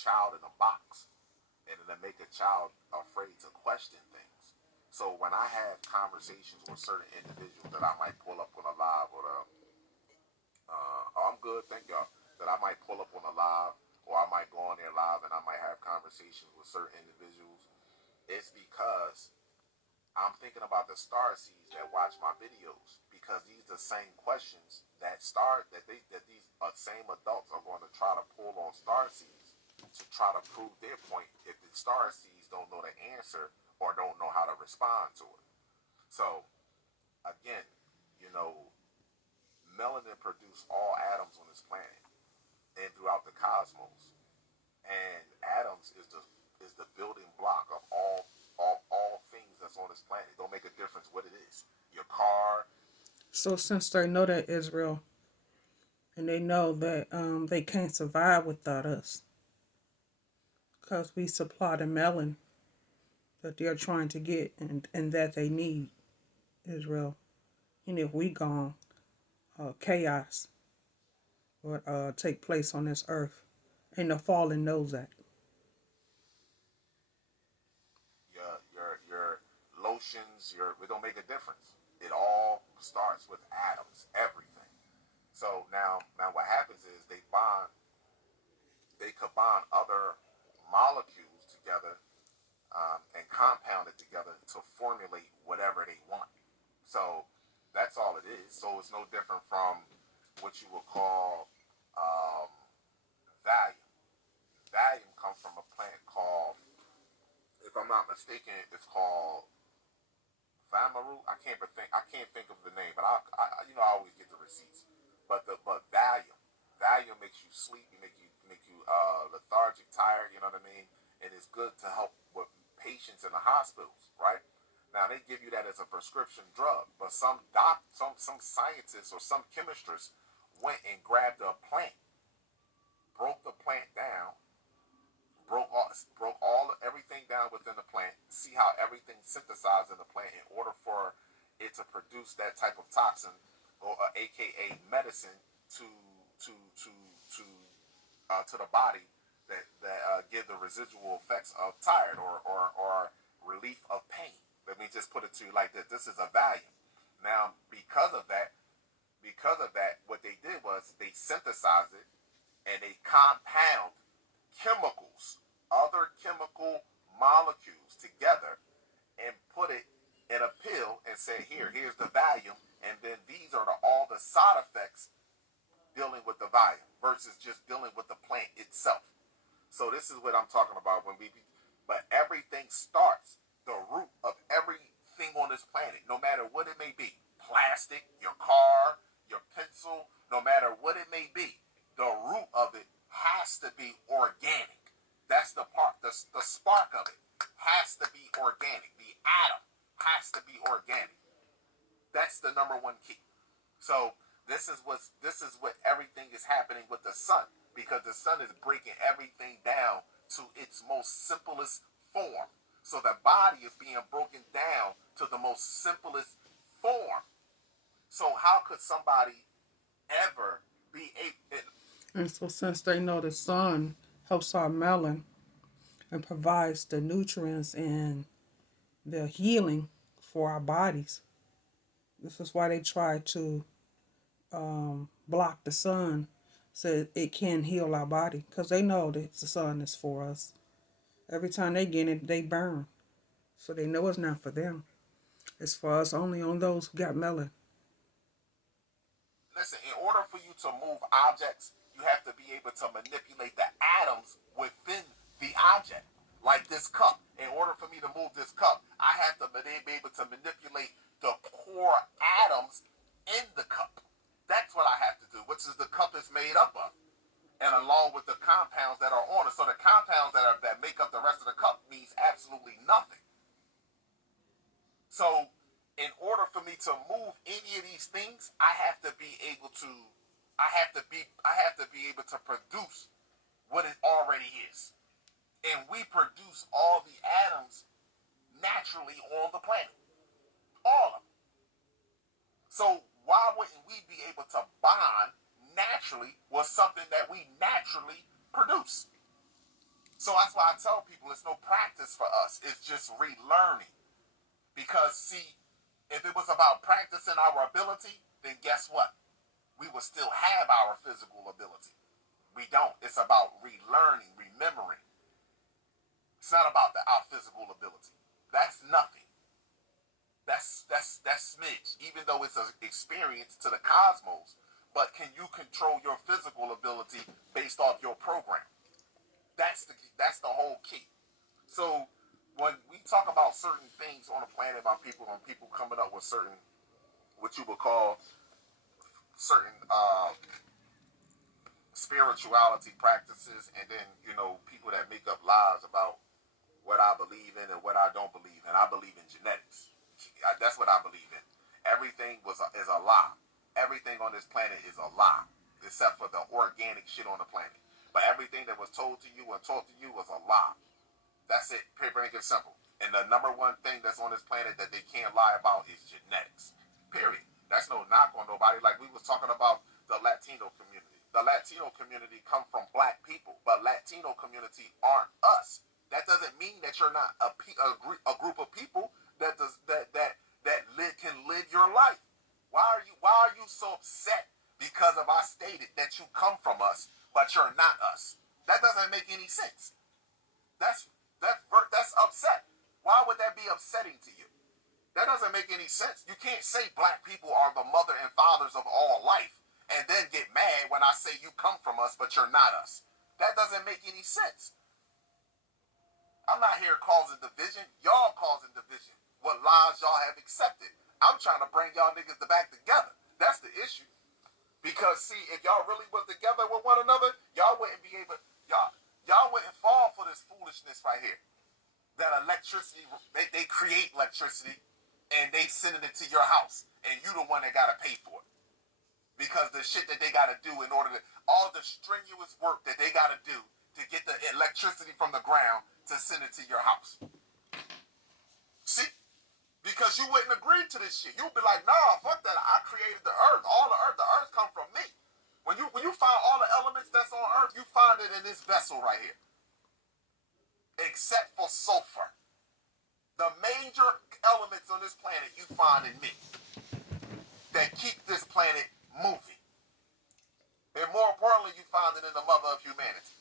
child in a box, and then make a child afraid to question things. So when I have conversations with certain individuals that I might pull up on a live or oh, I'm good, thank y'all, that I might pull up on a live or I might go on there live and I might have conversations with certain individuals, it's because I'm thinking about the star seeds that watch my videos, because these are the same questions that these same adults are going to try to pull on star seeds to try to prove their point if the star seeds don't know the answer or don't know how to respond to it. So again, you know, melanin produces all atoms on this planet and throughout the cosmos, and atoms is the building block of all things that's on this planet. It don't make a difference what it is. Your car. So since they know that Israel, and they know that they can't survive without us, because we supply the melon that they're trying to get and that they need, Israel. And if we gone, chaos would take place on this earth. And the fallen knows that. Your lotions, it don't make a difference. It all starts with atoms, everything. So now what happens is they combine other molecules together, and compound it together to formulate whatever they want. So that's all it is. So it's no different from what you would call um, Valium. Valium comes from a plant called, if I'm not mistaken, it's called Vamaru. I can't think of the name, but I always get the receipts. But Valium makes you sleep. Make you lethargic, tired. You know what I mean? And it's good to help with patients in the hospitals, right? Now they give you that as a prescription drug, but some scientists or some chemists went and grabbed a plant, broke the plant down, broke all everything down within the plant, see how everything synthesized in the plant in order for it to produce that type of toxin, or AKA medicine, to to to to to the body that give the residual effects of tired or relief of pain. Let me just put it to you like this: this is a Valium. Now, because of that, what they did was they synthesized it and they compound chemicals, other chemical molecules together, and put it in a pill and say, here's the Valium, and then these are all the side effects dealing with the Valium versus just dealing with the plant itself. So this is what I'm talking about but everything starts, the root of everything on this planet, no matter what it may be, plastic, your car, your pencil, no matter what it may be, the root of it has to be organic. That's the part, the spark of it has to be organic. The atom has to be organic. That's the number one key. So this is what everything is happening with the sun, because the sun is breaking everything down to its most simplest form. So the body is being broken down to the most simplest form. So how could somebody ever be able? And so since they know the sun helps our melon and provides the nutrients and the healing for our bodies, this is why they try to block the sun so it can heal our body, because they know that the sun is for us. Every time they get it, they burn. So they know it's not for them. It's for us only, on those who got melon. Listen, in order for you to move objects, you have to be able to manipulate the atoms within the object. Like this cup. In order for me to move this cup, I have to be able to manipulate the core atoms in the cup. That's what I have to do, which is the cup is made up of. And along with the compounds that are on it. So the compounds that make up the rest of the cup means absolutely nothing. So in order for me to move any of these things, I have to be able to produce what it already is. And we produce all the atoms naturally on the planet. All of them. So why wouldn't we be able to bond naturally with something that we naturally produce? So that's why I tell people it's no practice for us. It's just relearning. Because, see, if it was about practicing our ability, then guess what? We would still have our physical ability. We don't. It's about relearning, remembering. It's not about our physical ability. That's nothing. That's smidge. Even though it's an experience to the cosmos, but can you control your physical ability based off your program? That's the whole key. So when we talk about certain things on the planet, about people, when people coming up with certain, what you would call certain spirituality practices, and then people that make up lies about what I believe in and what I don't believe in. I believe in genetics. That's what I believe in. Everything is a lie. Everything on this planet is a lie, except for the organic shit on the planet. But everything that was told to you and taught to you was a lie. That's it. Paper and simple. And the number one thing that's on this planet that they can't lie about is genetics. Period. That's no knock on nobody. Like we was talking about the Latino community. The Latino community come from black people, but Latino community aren't us. That doesn't mean that you're not a group of people that can live your life. Why are you so upset because of I stated that you come from us, but you're not us? That doesn't make any sense. That's upset. Why would that be upsetting to you? That doesn't make any sense. You can't say black people are the mother and fathers of all life and then get mad when I say you come from us, but you're not us. That doesn't make any sense. I'm not here causing division. Y'all causing division. What lies y'all have accepted. I'm trying to bring y'all niggas back together. That's the issue. Because see, if y'all really was together with one another, y'all wouldn't be able, y'all wouldn't fall for this foolishness right here. That electricity, they create electricity and they send it to your house, and you the one that gotta pay for it. Because the shit that they gotta do in order to, all the strenuous work that they gotta do to get the electricity from the ground to send it to your house. See? Because you wouldn't agree to this shit. You'd be like, nah, fuck that. I created the earth. All the earth come from me. When you find all the elements that's on earth, you find it in this vessel right here. Except for sulfur. The major elements on this planet you find in me that keep this planet moving. And more importantly, you find it in the mother of humanity.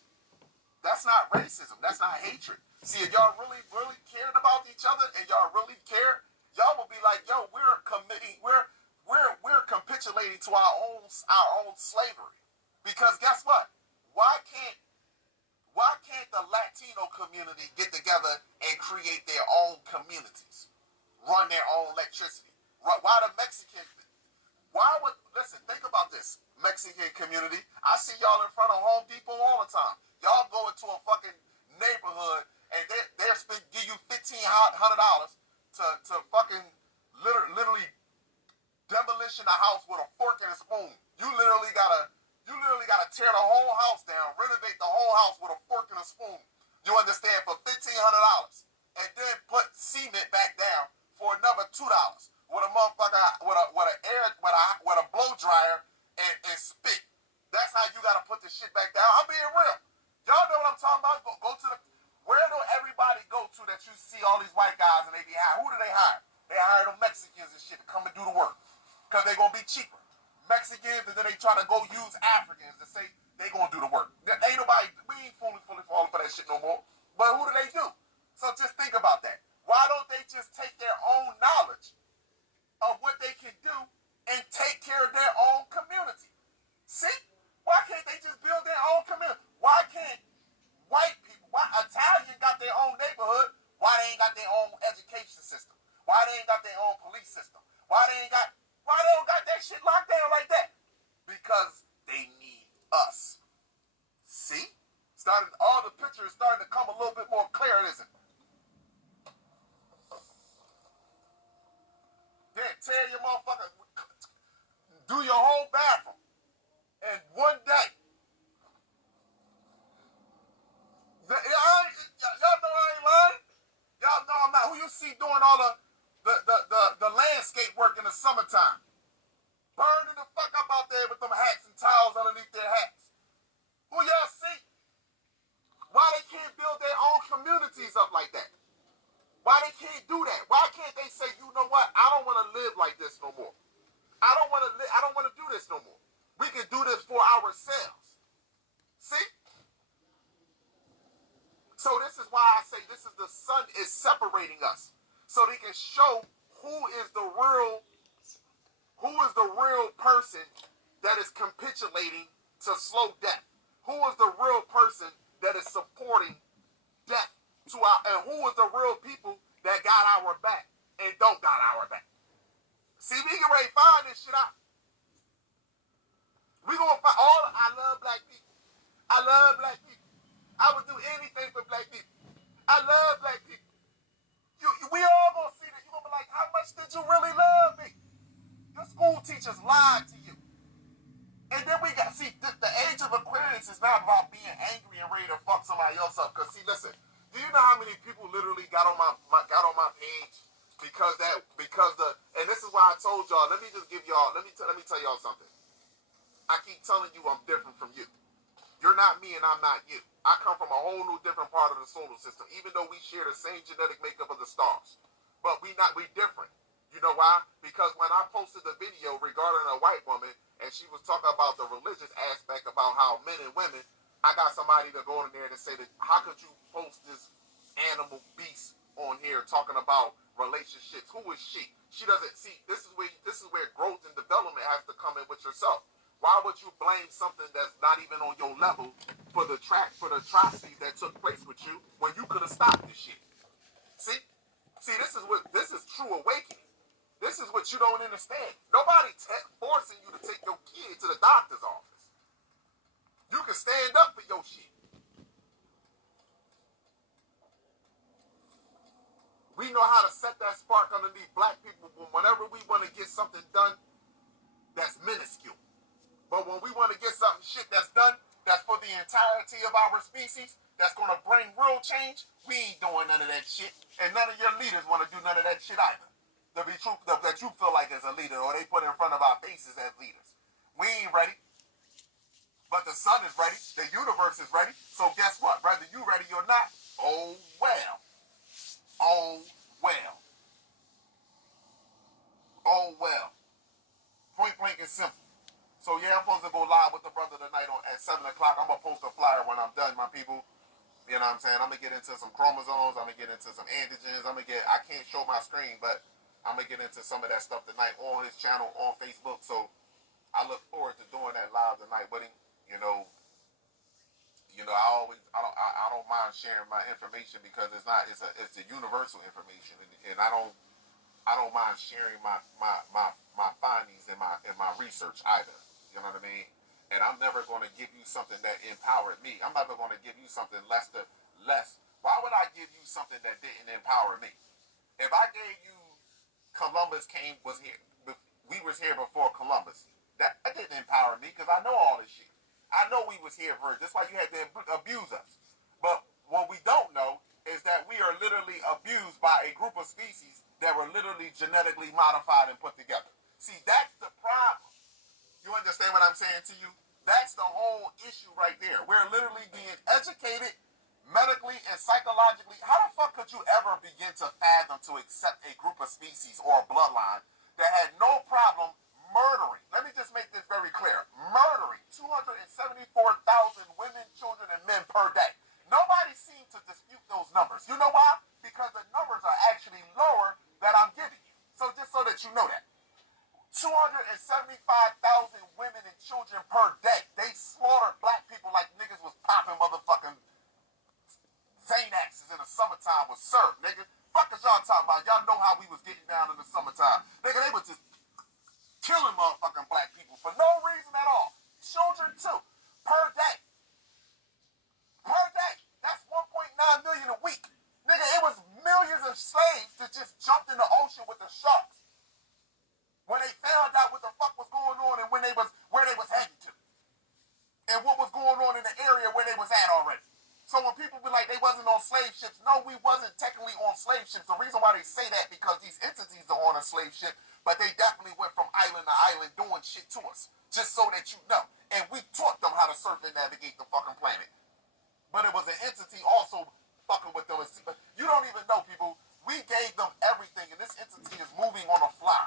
That's not racism. That's not hatred. See, if y'all really, really cared about each other and y'all really cared, y'all would be like, yo, we're committing, we're capitulating to our own slavery. Because guess what? Why can't the Latino community get together and create their own communities, run their own electricity? Why the Mexicans? Listen, think about this. Mexican community, I see y'all in front of Home Depot all the time. Y'all go into a fucking neighborhood and they're give you $1,500 to fucking literally demolition a house with a fork and a spoon. You literally gotta tear the whole house down, renovate the whole house with a fork and a spoon. You understand? For $1,500, and then put cement back down for another $2 with a motherfucker with a blow dryer and spit. That's how you gotta put the shit back down. I'm being real. Y'all know what I'm talking about. Go to where do everybody go to that you see all these white guys and they be hired? Who do they hire? They hire them Mexicans and shit to come and do the work. Because they gonna be cheaper. Mexicans, and then they try to go use Africans to say they gonna do the work. Ain't nobody, we ain't fully falling for that shit no more. But who do they do? So just think about that. Why don't they just take their own knowledge of what they can do and take care of their own community? See? Why can't they just build their own community? Why can't white people, why Italian got their own neighborhood, why they ain't got their own education system? Why they ain't got their own police system? Why they don't got that shit locked down like that? Because they need us. See? All the pictures starting to come a little bit more clear, isn't it? Then tear your motherfucker, do your whole bathroom in one day. Y'all know I ain't lying. Y'all know I'm not. Who you see doing all the landscape work in the summertime? Burning the fuck up out there with them hats and towels underneath their hats. Who y'all see? Why they can't build like that? Why they can't do that? Why can't they say, you know what? I don't want to live like this no more. I don't want to do this no more. We can do this for ourselves. See? So this is why I say this is the sun is separating us. So they can show who is the real person that is capitulating to slow death. Who is the real person that is supporting death to our, and who is the real people that got our back and don't got our back. See, we can ready to find this shit out. We gonna find I love black people. I love black people. I would do anything for black people. I love black people. We all gonna see that. You gonna be like, how much did you really love me? Your school teachers lied to you. And then we got, see, the age of Aquarius is not about being angry and ready to fuck somebody else up. Cause see, listen, do you know how many people literally got on my page and this is why I told y'all, let me tell y'all something. I keep telling you I'm different from you. You're not me and I'm not you. I come from a whole new different part of the solar system, even though we share the same genetic makeup of the stars. But we different. You know why? Because when I posted the video regarding a white woman, and she was talking about the religious aspect about how men and women, I got somebody to go in there and say that, how could you post this animal beast on here talking about relationships? Who is she? She doesn't see, this is where growth and development has to come in with yourself. Why would you blame something that's not even on your level for the atrocities that took place with you when you could have stopped this shit? See, this is true awakening. This is what you don't understand. Nobody forcing you to take your kid to the doctor's office. You can stand up for your shit. We know how to set that spark underneath black people whenever we want to get something done that's minuscule. But when we want to get shit that's done, that's for the entirety of our species, that's going to bring real change, we ain't doing none of that shit. And none of your leaders want to do none of that shit either. To be true, that you feel like as a leader, or they put in front of our faces as leaders. We ain't ready. But the sun is ready. The universe is ready. So guess what? Whether you ready or not, oh well. Oh well. Oh well. Point blank and simple. So yeah, I'm supposed to go live with the brother tonight at 7 o'clock. I'm going to post a flyer when I'm done, my people. You know what I'm saying? I'm going to get into some chromosomes. I'm going to get into some antigens. I can't show my screen, but I'm going to get into some of that stuff tonight on his channel on Facebook. So I look forward to doing that live tonight with him. You know, I don't mind sharing my information because it's a universal information, and I don't mind sharing my findings and my research either. You know what I mean? And I'm never going to give you something that empowered me. I'm never going to give you something less. Why would I give you something that didn't empower me? If I gave you Columbus was here, we was here before Columbus, that didn't empower me because I know all this shit. I know we was here first. That's why you had to abuse us. But what we don't know is that we are literally abused by a group of species that were literally genetically modified and put together. See, that's the problem. You understand what I'm saying to you? That's the whole issue right there. We're literally being educated medically and psychologically. How the fuck could you ever begin to fathom to accept a group of species or a bloodline that had no problem murdering? Let me just make this very clear. Murdering 274,000 women, children, and men per day. Nobody seemed to dispute those numbers. You know why? Because the numbers are actually lower that I'm giving you. So just so that you know that. 275,000 women and children per day. They slaughtered black people like niggas was popping motherfucking Xanaxes in the summertime with syrup, nigga. Fuck is y'all talking about? Y'all know how we was getting down in the summertime. Nigga, they was just killing motherfucking black people for no reason at all. Children too. Per day. Per day. That's 1.9 million a week. Nigga, it was millions of slaves that just jumped in the ocean with the sharks when they found out what the fuck was going on and where they was heading to. And what was going on in the area where they was at already. So when people be like, they wasn't on slave ships, no, we wasn't technically on slave ships. The reason why they say that, because these entities are on a slave ship, but they definitely went from island to island doing shit to us, just so that you know. And we taught them how to surf and navigate the fucking planet. But it was an entity also fucking with them. You don't even know, people. We gave them everything, and this entity is moving on a fly.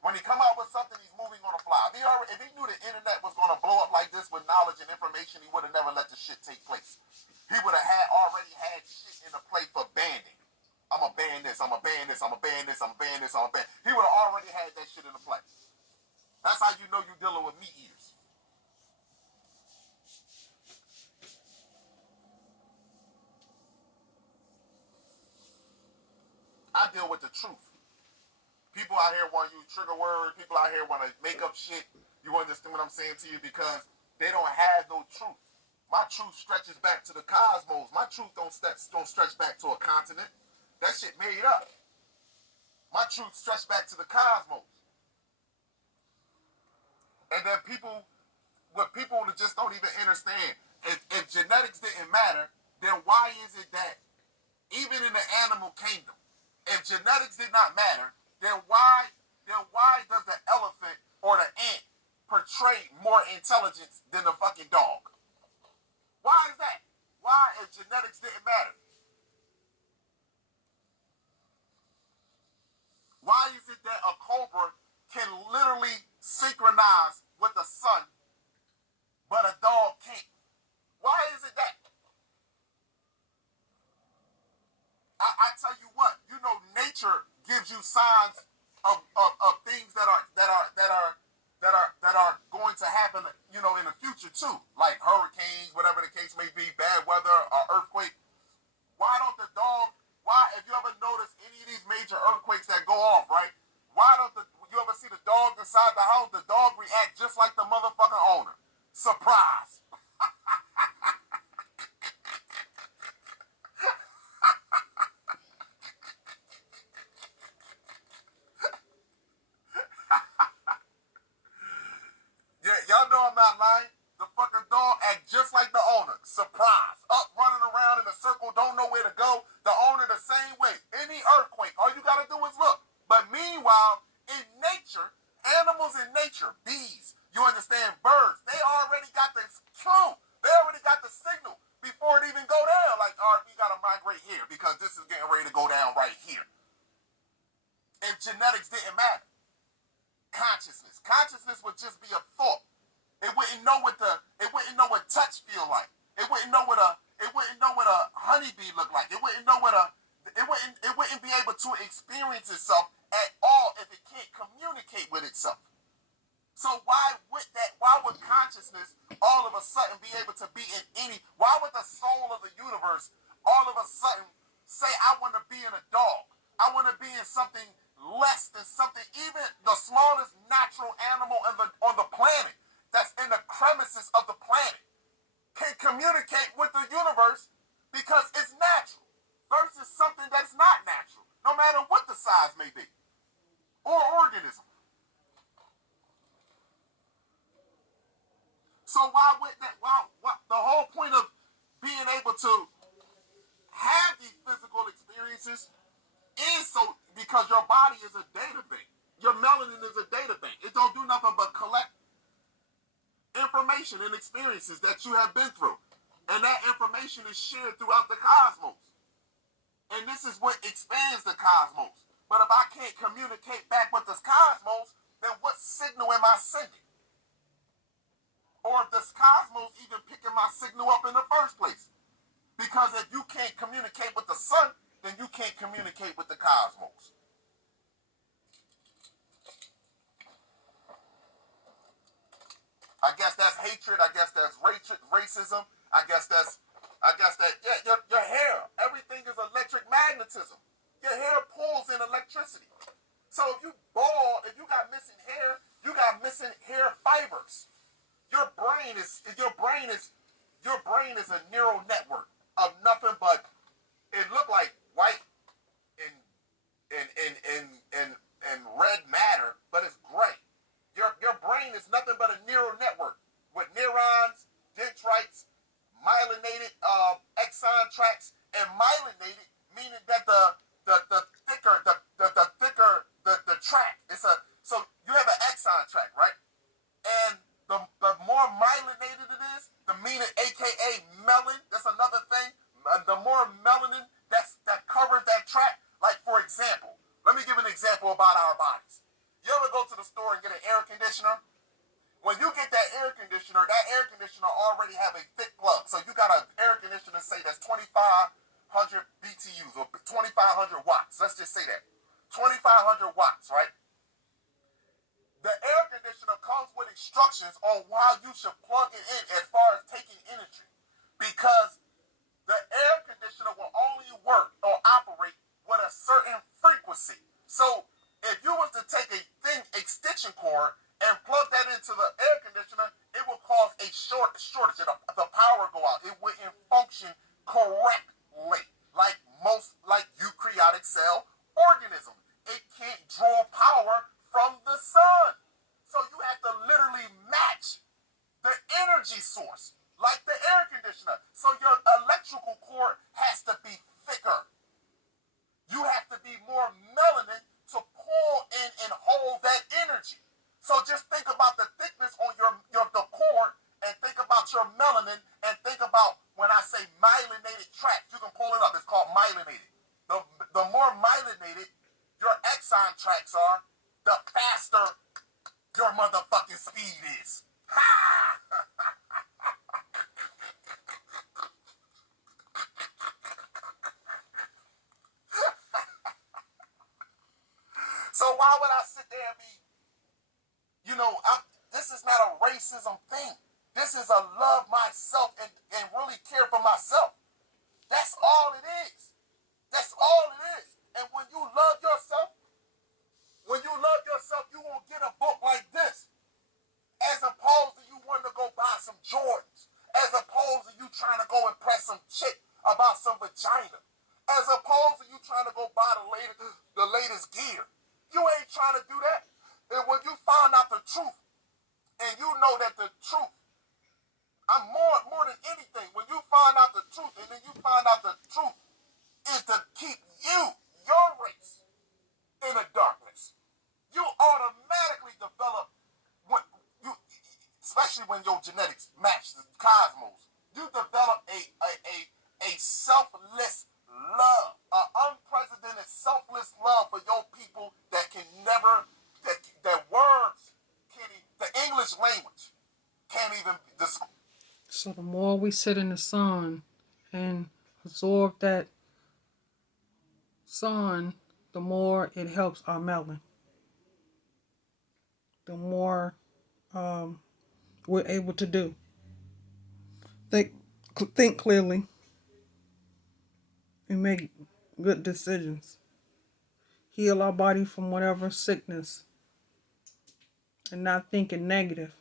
When he come out with something, he's moving on a fly. If he knew the internet was going to blow up like this with knowledge and information, he would have never let the shit take place. He would have already had shit in the play for banning. I'm going to ban this, I'm going to ban this, I'm going to ban this, I'm going to ban this, I'm going to ban. He would have already had that shit in the play. That's how you know you're dealing with meat eaters. I deal with the truth. People out here want to use trigger words. People out here want to make up shit. You understand what I'm saying to you? Because they don't have no truth. My truth stretches back to the cosmos. My truth don't stretch back to a continent. That shit made up. My truth stretches back to the cosmos. And then people just don't even understand. If genetics didn't matter, then why is it that even in the animal kingdom, if genetics did not matter, then why does the elephant or the ant portray more intelligence than the fucking dog? Why is that? Why, if genetics didn't matter? Why is it that a cobra can literally synchronize with the sun, but a dog can't? Why is it that? I tell you what, you know, nature gives you signs of things that are going to happen, you know, in the future too, like hurricanes, whatever the case may be, bad weather, or earthquake. Why don't the dog? Why, if you ever notice any of these major earthquakes that go off, right? Why don't you ever see the dog inside the house? The dog react just like the motherfucking owner. Surprise. Yeah, y'all know I'm not lying. The fucking dog act just like the owner. Surprise. Up, running around in a circle, don't know where to go. The owner the same way. Any earthquake, all you gotta do is look. But meanwhile, in nature, animals in nature, bees, you understand, birds, they already got the cue. They already got the signal before it even go down. Like, all right, we gotta migrate here because this is getting ready to go down right here. If genetics didn't matter. Consciousness would just be a thought. It wouldn't know what touch feel like. It wouldn't know what a honeybee look like. It wouldn't be able to experience itself at all if it can't communicate with itself. So why would consciousness all of a sudden be able to be in why would the soul of the universe all of a sudden say, I want to be in a dog? I want to be in something less than something, even the smallest natural animal on the planet that's in the crevices of the planet can communicate with the universe because it's natural versus something that's not natural, no matter what the size may be, or organism. So the whole point of being able to have these physical experiences is so because your body is a data bank. Your melanin is a data bank. It don't do nothing but collect information and experiences that you have been through. And that information is shared throughout the cosmos. And this is what expands the cosmos. But if I can't communicate back with this cosmos, then what signal am I sending? Or if this cosmos even picking my signal up in the first place? Because if you can't communicate with the sun, then you can't communicate with the cosmos. I guess that's hatred. I guess that's racism. I guess that your hair, everything is electric magnetism. Your hair pulls in electricity. So if you bald, if you got missing hair, you got missing hair fibers. Your brain is a neural network of nothing but it looked like white and red matter, but it's gray. Your brain is nothing but a neural network with neurons, dendrites, myelinated axon tracts, and myelinated meaning that the thicker the track. So you have an axon tract, right? And the more myelinated it is, the meaning, aka melon. That's another thing. the more melanin that covers that track. Like, for example, let me give an example about our bodies. You ever go to the store and get an air conditioner? When you get that air conditioner already have a thick plug. So you got an air conditioner, say that's 2,500 BTUs or 2,500 watts. Let's just say that. 2,500 watts, right? The air conditioner comes with instructions on how you should plug it in as far as taking energy. Because the air conditioner will only work or operate with a certain frequency. So if you was to take a thin extension cord and plug that into the air conditioner, it will cause a shortage. The power go out. It wouldn't function correctly like eukaryotic cell organism. It can't draw power from the sun. So you have to literally match the energy source, like the air conditioner. So your electrical cord has to be thicker. You have to be more melanin to pull in and hold that energy. So just think about the thickness on the cord and think about your melanin and think about when I say myelinated tracts. You can pull it up. It's called myelinated. The more myelinated your exon tracts are, the faster your motherfucking speed is. Ha! So why would I sit there and be, this is not a racism thing. This is a love myself and really care for myself. That's all it is. That's all it is. And when you love yourself, you won't get a book like this. As opposed to you wanting to go buy some Jordans. As opposed to you trying to go impress some chick about some vagina. As opposed to you trying to go buy the latest gear. You ain't trying to do that. And when you find out the truth, and you know that the truth, I'm more than anything, when you find out the truth, and then you find out the truth is to keep your race, in the darkness. You automatically develop, especially when your genetics match the cosmos, you develop a selfless love, an unprecedented selfless love for your people that can never, that words can't even, the English language can't even describe. So the more we sit in the sun and absorb that sun, the more it helps our melanin. The more we're able to do. Think clearly and make good decisions. Heal our body from whatever sickness. And not thinking negative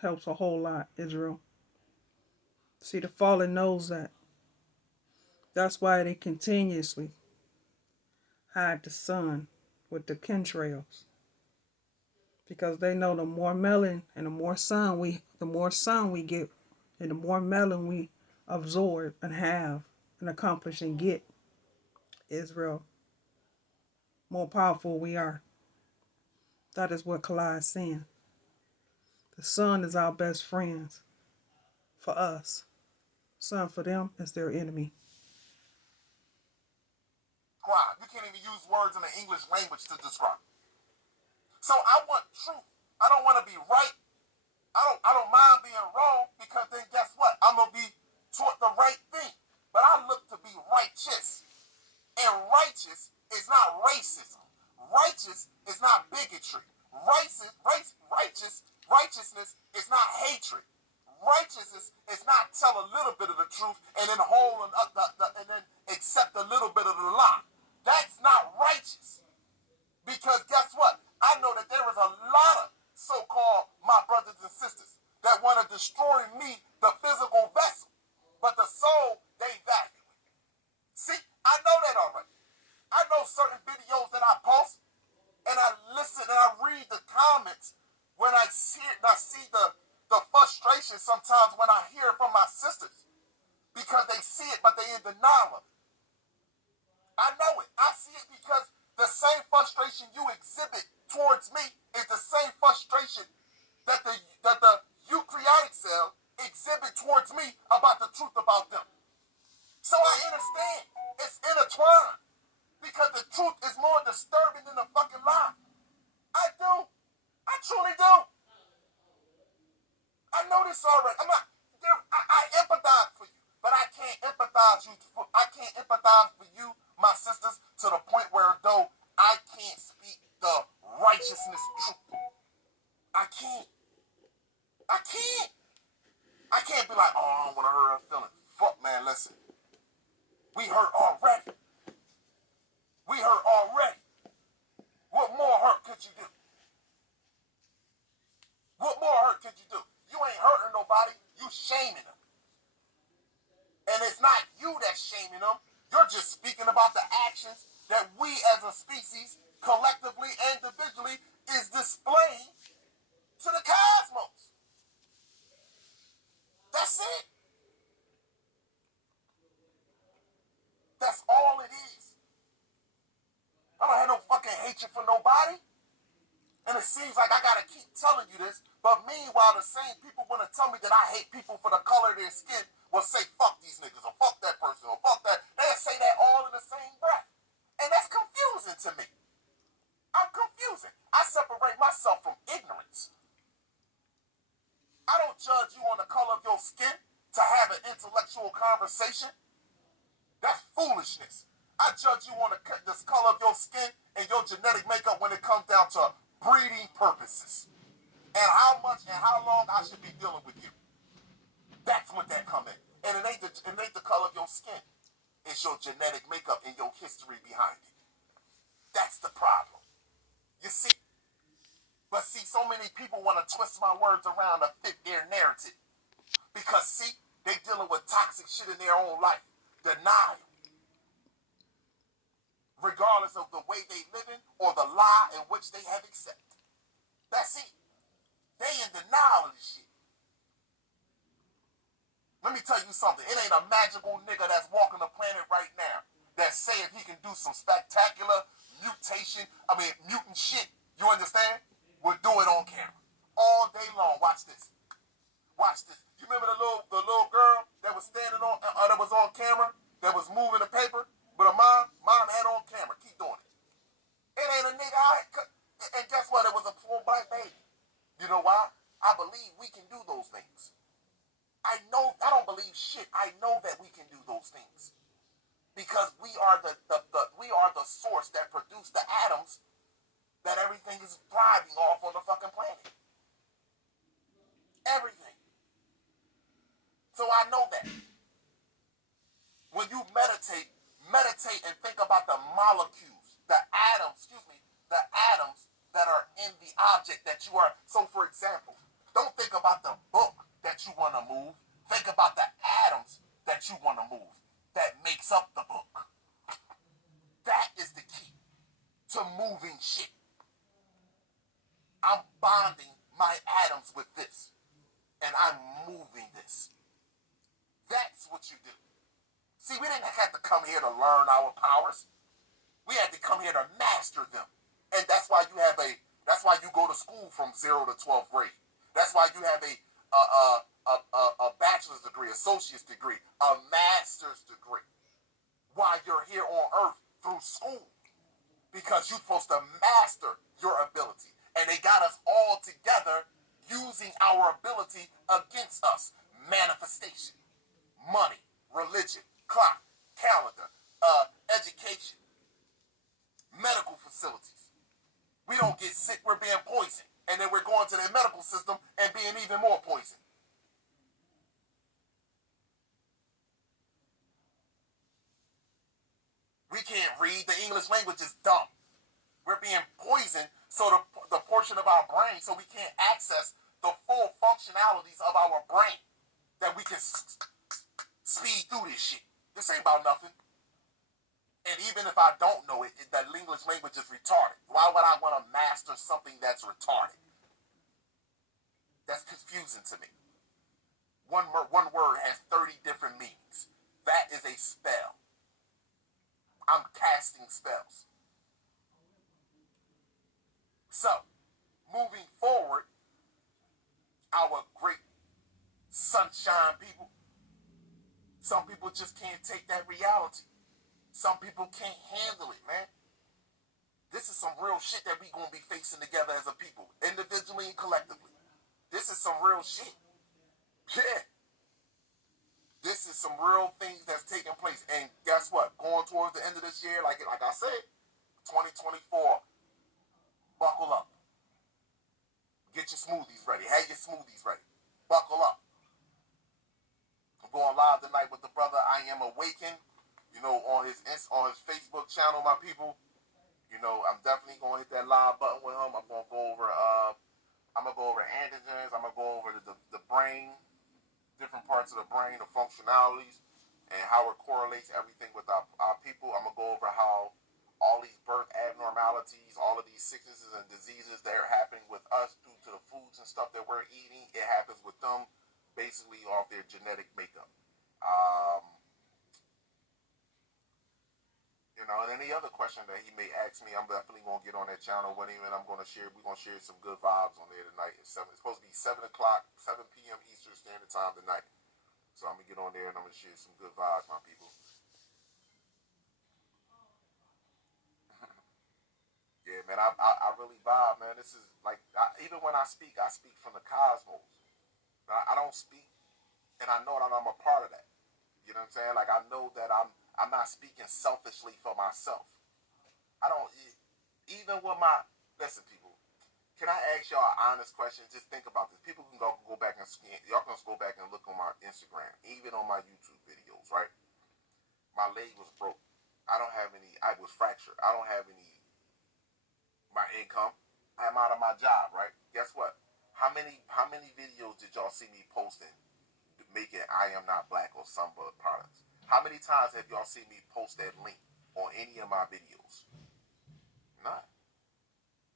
helps a whole lot, Israel. See, the fallen knows that. That's why they continuously hide the sun with the chemtrails. Because they know the more melanin and the more sun we get, and the more melanin we absorb and have and accomplish and get, Israel, more powerful we are. That is what Kalai is saying. The sun is our best friend for us. Sun for them is their enemy. You can't even use words in the English language to describe. So I want truth. I don't want to be right. I don't mind being wrong, because then guess what? I'm going to be taught the right thing. But I look to be righteous. And righteous is not racism. Righteous is not bigotry. Righteousness is not hatred. Righteousness is not tell a little bit of the truth and then hold and then accept a little bit of the lie. That's not righteous. Because guess what? I know that there is a lot of so-called my brothers and sisters that want to destroy me, the physical vessel, but the soul, they value it. See, I know that already. I know certain videos that I post, and I listen and I read the comments when I see it, and I see the frustration sometimes when I hear it from my sisters, because they see it, but they in denial of it. I know it. I see it because the same frustration you exhibit towards me is the same frustration that the eukaryotic cell exhibit towards me about the truth about them. So I understand. It's intertwined. Because the truth is more disturbing than the fucking lie. I do. I truly do. I know this already. I'm not. I empathize for you, but I can't empathize you. I can't empathize for you, my sisters, to the point where though I can't speak the righteousness truth. I can't. I can't. I can't be like, oh, I don't want to hurt her feelings. Fuck, man, listen. We hurt already. We hurt already. What more hurt could you do? What more hurt could you do? You ain't hurting nobody. You shaming them. And it's not you that's shaming them. You're just speaking about the actions that we as a species, collectively and individually, is displaying to the cosmos. That's it. That's all it is. I don't have no fucking hatred for nobody. And it seems like I gotta keep telling you this, but meanwhile, the same people want to tell me that I hate people for the color of their skin will say, fuck these niggas, or fuck that person, or fuck that. They'll say that all in the same breath. And that's confusing to me. I'm confusing. I separate myself from ignorance. I don't judge you on the color of your skin to have an intellectual conversation. That's foolishness. I judge you on the color of your skin and your genetic makeup when it comes down to breeding purposes. And how much and how long I should be dealing with you. That's when that come in. And it ain't the color of your skin. It's your genetic makeup and your history behind it. That's the problem. You see? But see, so many people want to twist my words around to fit their narrative. Because see, they dealing with toxic shit in their own life. Denial. Regardless of the way they living or the lie in which they have accepted. That's it. They in denial of this shit. Let me tell you something. It ain't a magical nigga that's walking the planet right now that saying he can do some spectacular mutant shit. You understand? We'll do it on camera. All day long. Watch this. Watch this. You remember the little girl that was standing on, that was on camera, that was moving the paper with her mom? Mom had on camera. Keep doing it. It ain't a nigga and guess what? It was a full black baby. You know why? I believe we can do those things. I don't believe shit. I know that we can do those things. Because we are the source that produced the atoms that everything is thriving off on the fucking planet. Everything. So I know that. When you meditate and think about the molecules, the atoms that are in the object that you are. So for example, don't think about the book that you want to move. Think about the atoms that you want to move that makes up the book. That is the key to moving shit. I'm bonding my atoms with this, and I'm moving this. That's what you do. See, we didn't have to come here to learn our powers. We had to come here to master them. And that's why you go to school from 0 to 12th grade. That's why you have a bachelor's degree, associate's degree, a master's degree. While you're here on earth through school. Because you're supposed to master your ability. And they got us all together using our ability against us. Manifestation, money, religion, clock, calendar, education, medical facilities. We don't get sick, we're being poisoned. And then we're going to the medical system and being even more poisoned. We can't read. The English language is dumb. We're being poisoned so the portion of our brain, so we can't access the full functionalities of our brain that we can speed through this shit. This ain't about nothing. And even if I don't know it, that English language is retarded. Why would I want to master something that's retarded? That's confusing to me. One word has 30 different meanings. That is a spell. I'm casting spells. So, moving forward, our great sunshine people, Some people just can't take that reality. Some people can't handle it, man. This is some real shit that we gonna be facing together as a people, individually and collectively. This is some real shit. Yeah. This is some real things that's taking place. And guess what? Going towards the end of this year, like I said, 2024, buckle up. Get your smoothies ready. Have your smoothies ready. Buckle up. I'm going live tonight with the brother I Am Awakened, on his Facebook channel, my people. I'm definitely going to hit that live button with him. I'm going to go over antigens. I'm going to go over the brain, different parts of the brain, the functionalities, and how it correlates everything with our people. I'm going to go over how all these birth abnormalities, all of these sicknesses and diseases that are happening with us due to the foods and stuff that we're eating, it happens with them basically off their genetic makeup. And any other question that he may ask me, I'm definitely going to get on that channel with him, and we're going to share some good vibes on there tonight. It's supposed to be 7 p.m. Eastern Standard Time tonight. So I'm going to get on there and I'm going to share some good vibes, my people. Yeah, man, I really vibe, man. This is like, even when I speak from the cosmos. I don't speak, and I know that I'm a part of that. You know what I'm saying? Like, I know that I'm not speaking selfishly for myself. I don't, even with listen, people, can I ask y'all an honest question? Just think about this. People can go back and y'all can go back and look on my Instagram, even on my YouTube videos, right? My leg was broke. I was fractured. I don't have my income. I'm out of my job, right? Guess what? How many videos did y'all see me posting making I Am Not Black or Sunbud products? How many times have y'all seen me post that link on any of my videos? None.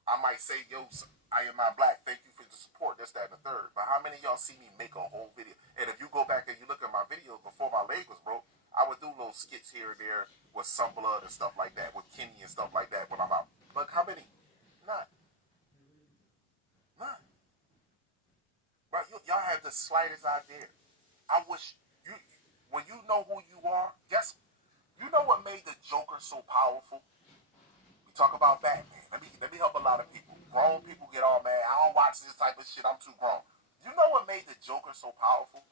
I might say, yo, I Am Not Black, thank you for the support, this, that, and the third. But how many of y'all see me make a whole video? And if you go back and you look at my videos before my leg was broke, I would do little skits here and there with Sunblood and stuff like that, with Kenny and stuff like that when I'm out. But how many? None. None. Right? Y'all have the slightest idea. I wish when you know who you are, you know what made the Joker so powerful? We talk about Batman. Let me help a lot of people. Grown people get all mad. I don't watch this type of shit. I'm too grown. You know what made the Joker so powerful?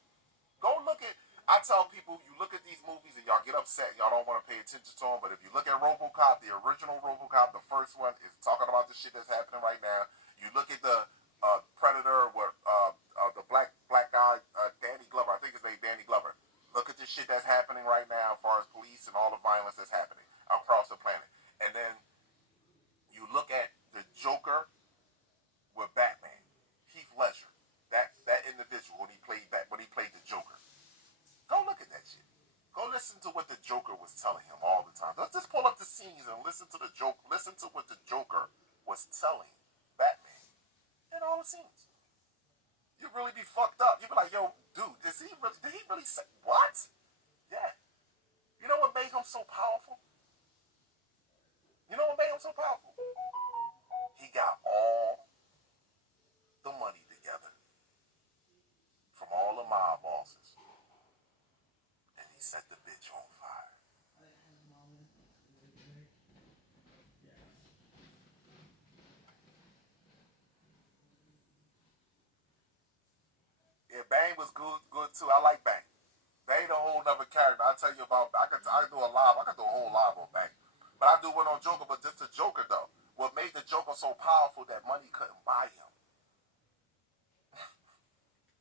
Go look at. I tell people, you look at these movies and y'all get upset. Y'all don't want to pay attention to them. But if you look at RoboCop, the original RoboCop, the first one is talking about the shit that's happening right now. You look at the Predator, where the black guy, Danny Glover. I think his name Danny Glover. Look at the shit that's happening right now as far as police and all the violence that's happening across the planet. And then you look at the Joker with Batman, Heath Ledger, that individual when he played the Joker. Go look at that shit. Go listen to what the Joker was telling him all the time. Let's just pull up the scenes and listen to the joke. Listen to what the Joker was telling Batman in all the scenes. You really be fucked up. You be like, yo, dude, did he really say what? Yeah. You know what made him so powerful? You know what made him so powerful? He got all the money together from all the mob bosses, and he set the bitch on fire. Yeah, Bane was good too. I like Bane. Bane a whole nother character. I tell you about. I could do a whole live on Bane, but I do one on Joker. But just the Joker though, what made the Joker so powerful that money couldn't buy him.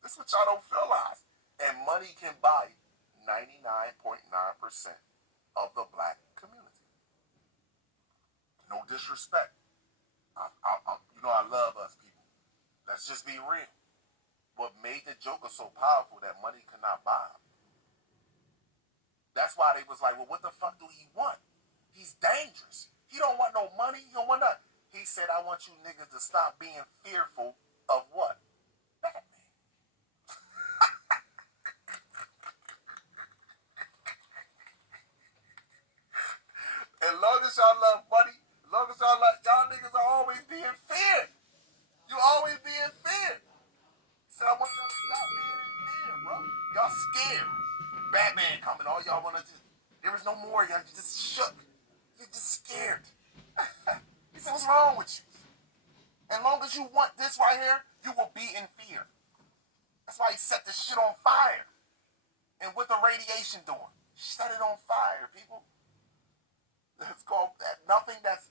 This is what y'all don't realize. And money can buy 99.9% of the black community. No disrespect. I love us people. Let's just be real. What made the Joker so powerful that money could not buy him? That's why they was like, well, what the fuck do he want? He's dangerous. He don't want no money. He don't want nothing. He said, I want you niggas to stop being fearful of what? Batman. As long as y'all love money, as long as y'all niggas are always being feared. You always be in fear. So I want y'all to stop being in fear, bro. Y'all scared. Batman coming. All y'all want to do. There is no more. Y'all just shook. You're just scared. He said, what's wrong with you? As long as you want this right here, you will be in fear. That's why he set the shit on fire. And what the radiation doing? Set it on fire, people. It's called nothing that's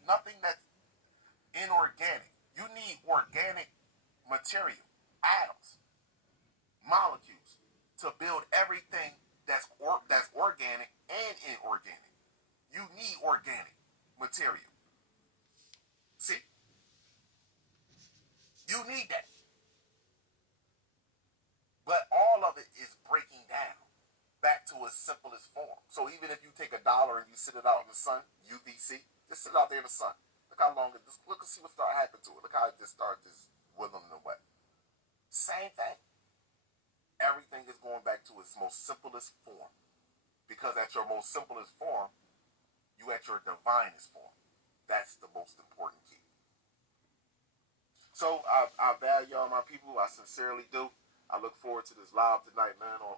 inorganic. You need organic material, atoms, molecules to build everything that's organic and inorganic. You need organic material. See? You need that. But all of it is breaking down back to its simplest form. So even if you take $1 and you sit it out in the sun, UVC, just sit it out there in the sun. Look how long look and see what start happening to it. Look how it just starts just withering away. Same thing. Everything is going back to its most simplest form. Because at your most simplest form, you at your divinest form. That's the most important key. So I value all my people. I sincerely do. I look forward to this live tonight, man, on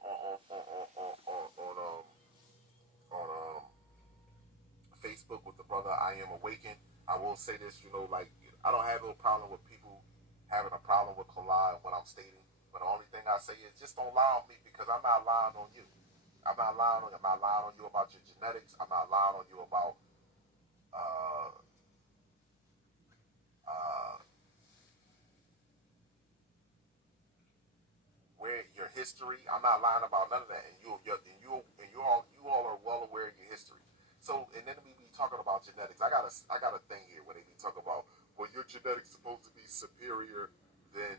Facebook with the brother I Am Awakened. I will say this, like, I don't have no problem with people having a problem with Kallah and what I'm stating. But the only thing I say is just don't lie on me, because I'm not lying on you. I'm not lying on you. I'm not lying on you about your genetics. I'm not lying on you about where your history. I'm not lying about none of that. And you all are well aware of your history. So, and then we be talking about genetics. I got a thing here where they be talking about, well, your genetics supposed to be superior than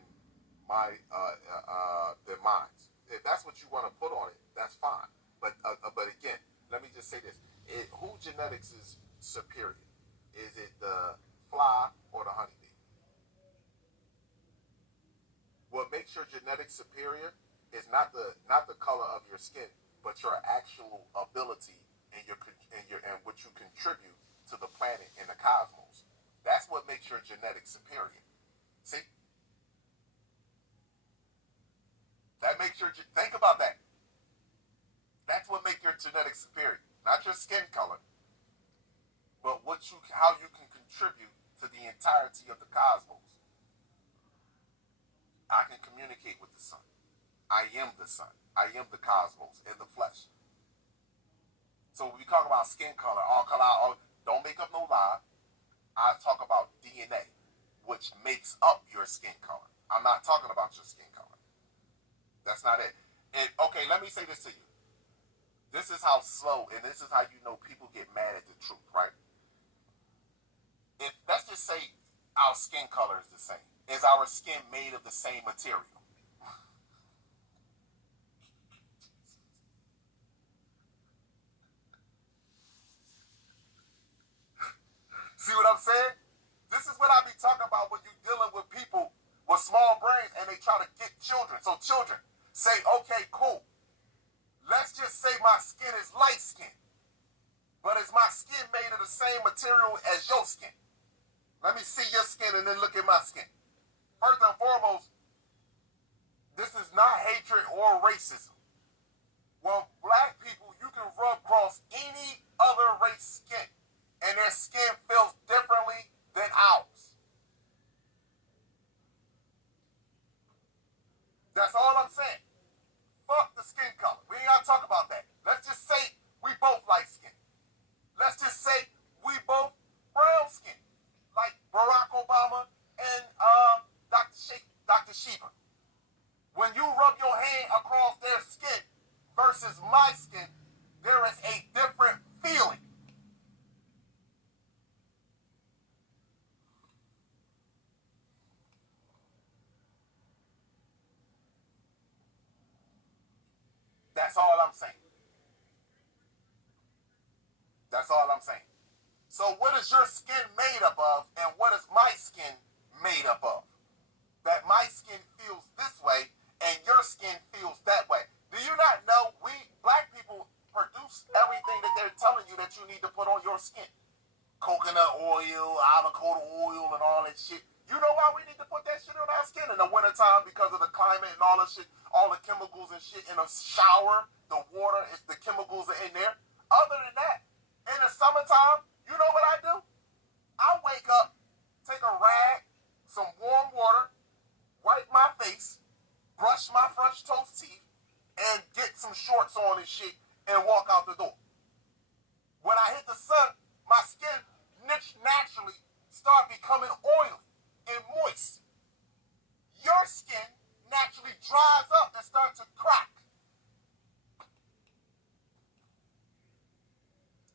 than mine. If that's what you want to put on it, that's fine. But again, let me just say this: who genetics is superior? Is it the fly or the honeybee? What makes your genetics superior is not the color of your skin, but your actual ability and what you contribute to the planet and the cosmos. That's what makes your genetics superior. See? That makes think about that. That's what makes your genetics superior. Not your skin color, but how you can contribute to the entirety of the cosmos. I can communicate with the sun. I am the sun. I am the cosmos in the flesh. So when we talk about skin color, don't make up no lie. I talk about DNA, which makes up your skin color. I'm not talking about your skin color. That's not it. Okay, let me say this to you. This is how slow, and this is how you know people get mad at the truth, right? If let's just say our skin color is the same. Is our skin made of the same material? See what I'm saying? This is what I be talking about when you're dealing with people with small brains and they try to get children. So children say, okay, cool. Let's just say my skin is light skin. But is my skin made of the same material as your skin? Let me see your skin and then look at my skin. First and foremost, this is not hatred or racism. Well, black people, you can rub across any other race skin, and their skin feels differently than ours. That's all I'm saying. Fuck the skin color. We ain't gotta talk about that. Let's just say we both light skin. Let's just say we both brown skin, like Barack Obama and Dr. Shiva. When you rub your hand across their skin versus my skin, there is a different feeling. That's all I'm saying. That's all I'm saying. So what is your skin made up of, and what is my skin made up of? That my skin feels this way and your skin feels that way. Do you not know we black people produce everything that they're telling you that you need to put on your skin? Coconut oil, avocado oil, and all that shit. You know why we need to put that shit on our skin in the wintertime? Because of the climate and all that shit, all the chemicals and shit in a shower. The water, the chemicals are in there. Other than that, in the summertime, you know what I do? I wake up, take a rag, some warm water, wipe my face, brush my French toast teeth, and get some shorts on and shit, and walk out the door. When I hit the sun, my skin naturally start becoming oily and moist. Your skin naturally dries up and starts to crack.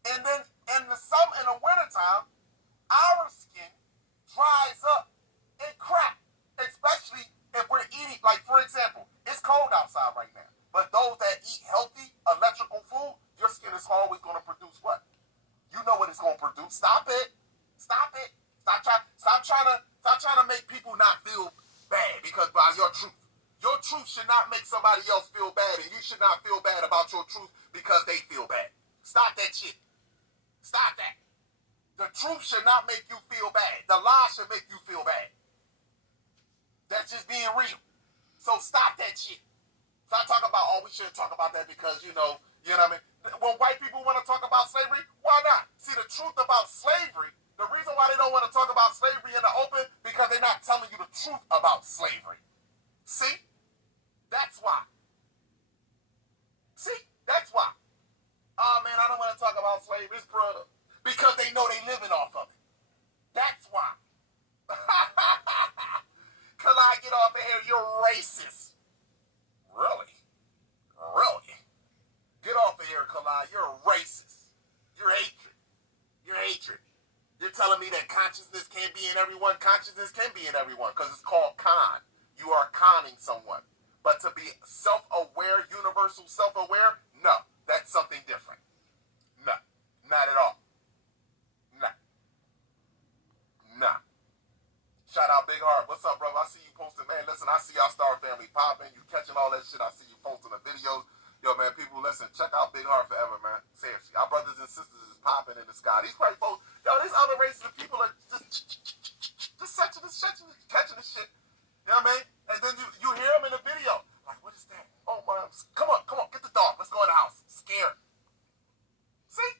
And then in the wintertime, our skin dries up and crack, especially if we're eating, like for example, it's cold outside right now, but those that eat healthy, electrical food, your skin is always going to produce what? You know what it's going to produce. Stop it. Stop it. Stop trying to make people not feel bad because by your truth. Your truth should not make somebody else feel bad, and you should not feel bad about your truth because they feel bad. Stop that shit. Stop that. The truth should not make you feel bad. The lie should make you feel bad. That's just being real. So stop that shit. Stop talking about, oh, we shouldn't talk about that because, you know what I mean? When white people want to talk about slavery, why not? See, the truth about slavery, the reason why they don't want to talk about slavery in the open, because they're not telling you the truth about slavery. See? That's why. See? That's why. Oh, man, I don't want to talk about slavery. It's brother. Because they know they living off of it. That's why. Because I get off of here, you're racist. Really? Really? Get off of here, Kalai. You're a racist. You're hatred. You're hatred. You're telling me that consciousness can't be in everyone? Consciousness can be in everyone because it's called con. You are conning someone. But to be self-aware, universal self-aware, no. That's something different. No. Not at all. No. No. Shout out Big Heart. What's up, bro? I see you posting. Man, listen, I see y'all Star Family popping. You catching all that shit. I see you posting the videos. Yo, man, people, listen, check out Big Heart Forever, man. Seriously. Our brothers and sisters is popping in the sky. These white folks, yo, these other races of people are just catching this shit. You know what I mean? And then you hear them in the video. Like, what is that? Oh, man, come on, get the dog. Let's go in the house. I'm scared. See?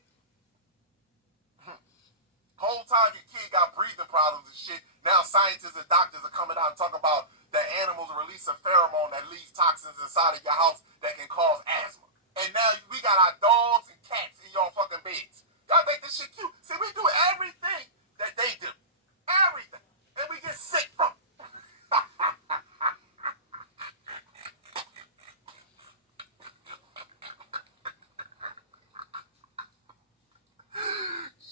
Whole time your kid got breathing problems and shit. Now scientists and doctors are coming out and talking about that animals release a pheromone that leaves toxins inside of your house that can cause asthma. And now we got our dogs and cats in your fucking beds. Y'all make this shit cute. See, we do everything that they do. Everything. And we get sick from it.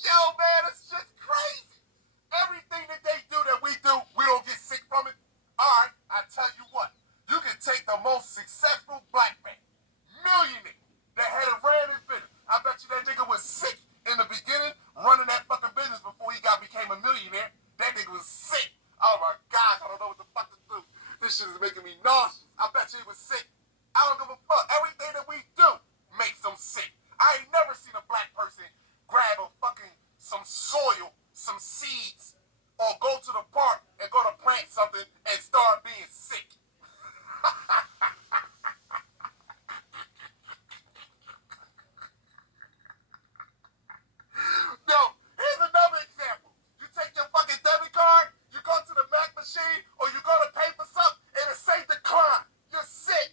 Yo, man, it's just crazy. Everything that they do that we do, we don't get sick from it. All right, I tell you what. You can take the most successful black man, millionaire, that had a ran his business. I bet you that nigga was sick in the beginning, running that fucking business before he became a millionaire. That nigga was sick. Oh my gosh, I don't know what the fuck to do. This shit is making me nauseous. I bet you he was sick. I don't give a fuck. Everything that we do makes them sick. I ain't never seen a black person grab some soil, some seeds, or go to the park and go to plant something and start being sick. Yo, here's another example. You take your fucking debit card, you go to the Mac machine, or you go to pay for something, and it say decline. You're sick.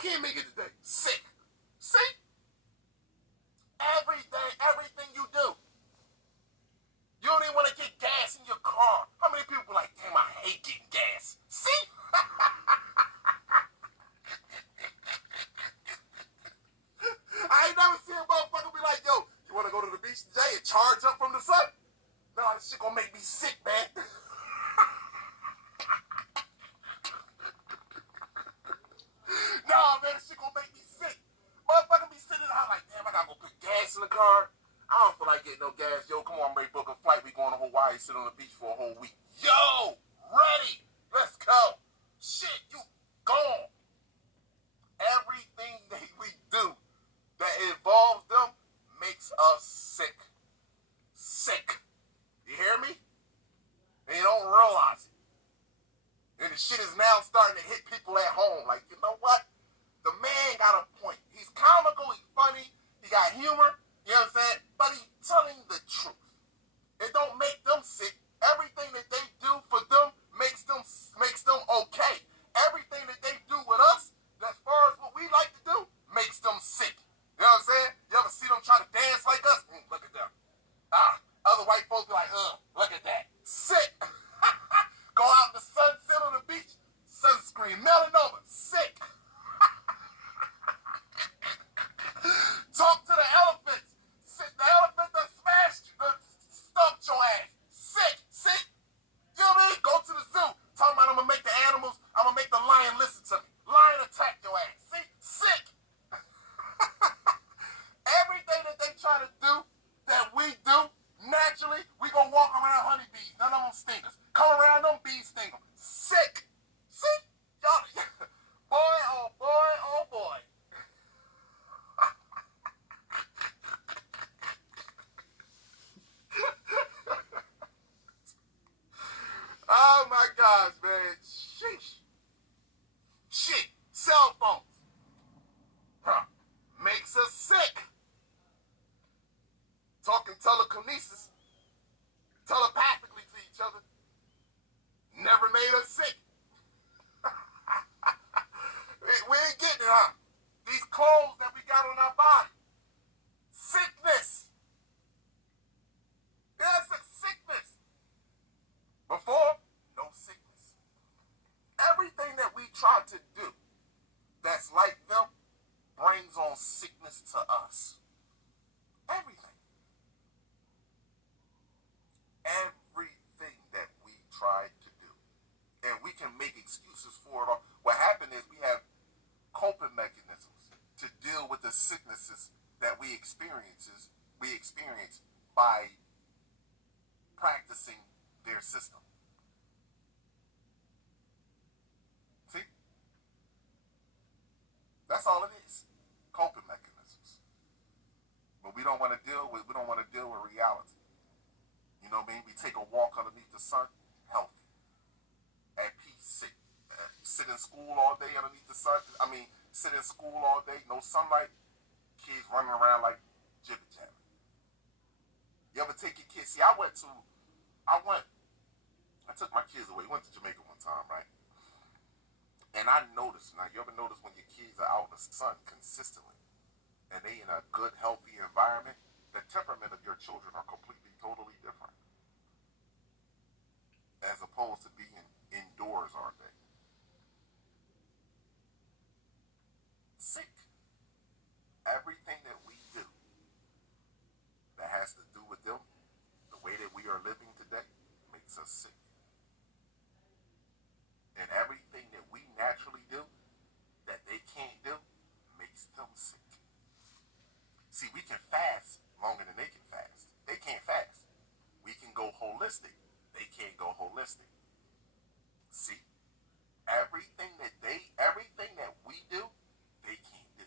can't make it today. Sick. See? Everything you do. You don't even want to get gas in your car. How many people like, damn, I hate getting gas? See? I ain't never seen a motherfucker be like, yo, you want to go to the beach today and charge up from the sun? No, this shit gonna make me sick, man. Nah, man, this shit gonna make me sick. Motherfucker be sitting out like, damn, I gotta go put gas in the car. I don't feel like getting no gas. Yo, come on, ready, book a flight. We going to Hawaii, sit on the beach for a whole week. Yo, ready. Let's go. Shit, you gone. Everything that we do that involves them makes us sick. Sick. You hear me? And you don't realize it. And the shit is now starting to hit people at home. Like, you know what? The man got a point. He's comical, he's funny, he got humor, you know what I'm saying? But he's telling the truth. It don't make them sick. Everything that they do for them makes them okay. Everything that they do with us, as far as what we like to do, makes them sick. You know what I'm saying? You ever see them try to dance like us? Look at them. Other white folks be like, look at that. Sick. Go out in the sun, sit on the beach, sunscreen, melanoma, sick. Talk to the elephants. The elephant that smashed, stumped your ass. Sick. See? You know what I mean? Go to the zoo. Talking about I'm going to make the animals, I'm going to make the lion listen to me. Lion attack your ass. See? Sick. Everything that they try to do, that we do, naturally, we going to walk around honeybees. None of them sting us. Come around them, bees sting them. Sick. See? Y'all, boy, oh boy, oh boy. Oh my gosh, man. Sheesh. Shit. Cell phones. Makes us sick. Talking telekinesis, telepathically to each other, never made us sick. We ain't getting it, huh? These clothes that we got on our body. Sickness. Yeah, it's a sickness. Before, no sickness. Everything that we try to do that's like them brings on sickness to us. Everything. Everything that we try to do. And we can make excuses for it all. What happened is we have coping mechanisms to deal with the sicknesses that we experience by practicing their system. See? That's all it is. Coping mechanisms. But we don't want to deal with reality. You know what I mean? We take a walk underneath the sun, healthy. At peace, sit in school all day underneath the sun. Sit in school all day, no sunlight, kids running around like jibber jabber. You ever take your kids? See, I took my kids away. Went to Jamaica one time, right? And I noticed, now you ever notice when your kids are out in the sun consistently and they in a good, healthy environment, the temperament of your children are completely, totally different. As opposed to being indoors all day. Sick. Everything that we do that has to do with them, the way that we are living today, makes us sick. And everything that we naturally do that they can't do makes them sick. See, we can fast longer than they can fast. They can't fast. We can go holistic. They can't go holistic. See? Everything that we do, they can't do.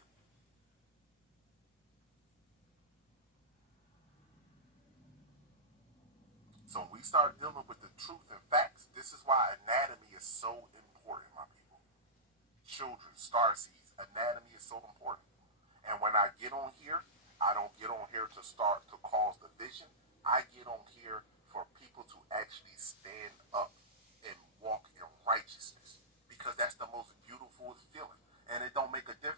So when we start dealing with the truth and facts, this is why anatomy is so important, my people. Children, starseeds, anatomy is so important. And when I get on here, I don't get on here to start to cause division. I get on here for people to actually stand up and walk in righteousness, because that's the most beautiful feeling. And it don't make a difference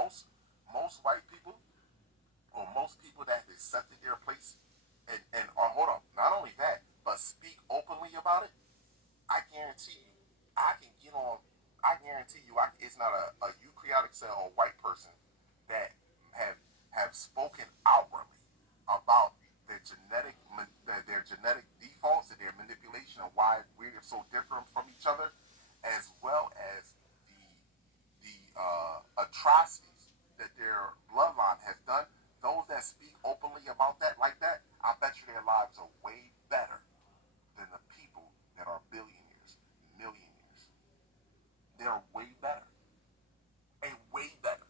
most white people, or most people that have accepted their place, and hold on, not only that, but speak openly about it, I guarantee you, I can get on. I guarantee you, it's not a eukaryotic cell or white person that have have spoken outwardly about their genetic defaults and their manipulation and why we're so different from each other, as well as the atrocities that their bloodline has done. Those that speak openly about that like that, I bet you their lives are way better than the people that are billionaires, millionaires. They're way better. And way better.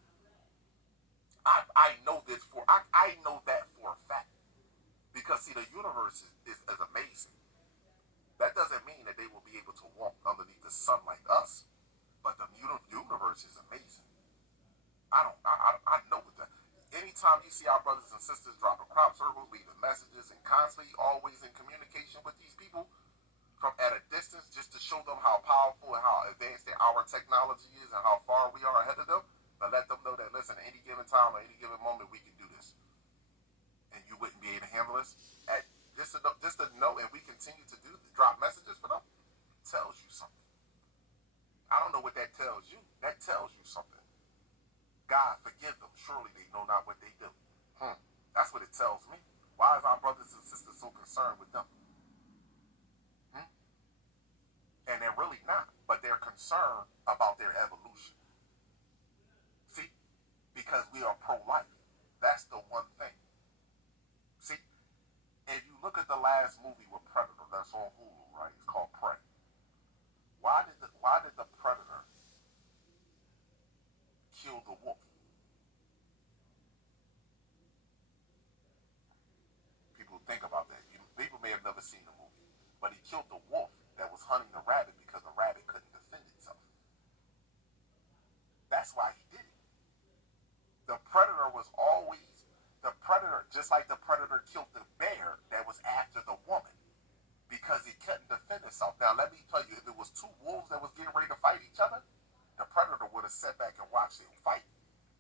I know this I know that for a fact. Because see, the universe is amazing. That doesn't mean that they will be able to walk underneath the sun like us. But the universe is amazing. I know that. Anytime you see our brothers and sisters dropping crop circles, leaving messages, and constantly always in communication with these people from at a distance, just to show them how powerful and how advanced our technology is and how far we are ahead of them, but let them know that, listen, at any given time or any given moment, we can do this. And you wouldn't be able to handle this. Just to know, and we continue to drop messages for them, tells you something. I don't know what that tells you. That tells you something. God, forgive them. Surely they know not what they do. That's what it tells me. Why is our brothers and sisters so concerned with them? And they're really not. But they're concerned about their evolution. See? Because we are pro-life. That's the one thing. See? If you look at the last movie with Predator that's on Hulu, right? It's called Prey. Why did the Predator kill the wolf? People think about that. People may have never seen the movie. But he killed the wolf that was hunting the rabbit because the rabbit couldn't defend itself. That's why he did it. The predator was always the predator, just like the predator killed the bear that was after the woman because he couldn't defend himself. Now, let me tell you, if it was two wolves that was getting ready to fight each other, the predator would have sat back and watched them fight.